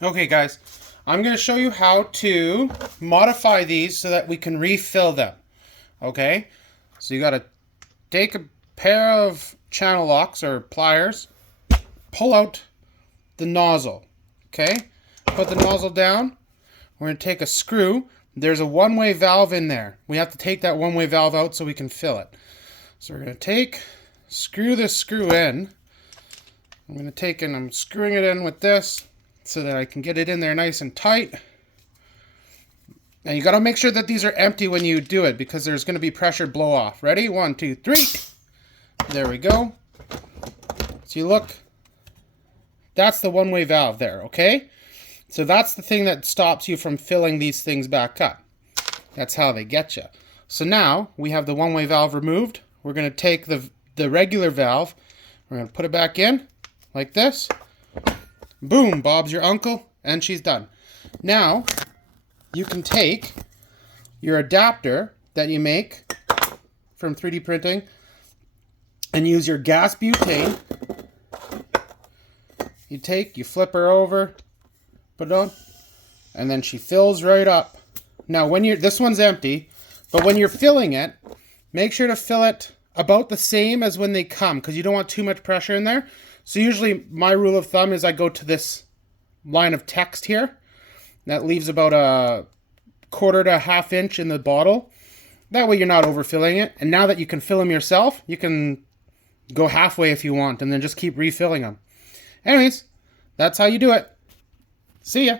Okay guys, I'm going to show you how to modify these so that we can refill them. Okay, so you got to take a pair of channel locks or pliers, pull out the nozzle. Okay, put the nozzle down. We're going to take a screw. There's a one-way valve in there. We have to take that one-way valve out so we can fill it. So we're going to screw this screw in. I'm going to take and I'm screwing it in with this so that I can get it in there nice and tight. And you got to make sure that these are empty when you do it because there's going to be pressure blow off. Ready? 1, 2, 3. There we go. So you look, that's the one-way valve there, okay? So that's the thing that stops you from filling these things back up. That's how they get you. So now we have the one-way valve removed. We're going to take the regular valve. We're going to put it back in like this. Boom, Bob's your uncle, and she's done. Now, you can take your adapter that you make from 3D printing and use your gas butane. You flip her over, put it on, and then she fills right up. Now, this one's empty, but when you're filling it, make sure to fill it about the same as when they come, because you don't want too much pressure in there. So usually my rule of thumb is I go to this line of text here. That leaves about a 1/4 to 1/2 inch in the bottle. That way you're not overfilling it. And now that you can fill them yourself, you can go halfway if you want and then just keep refilling them. Anyways, that's how you do it. See ya.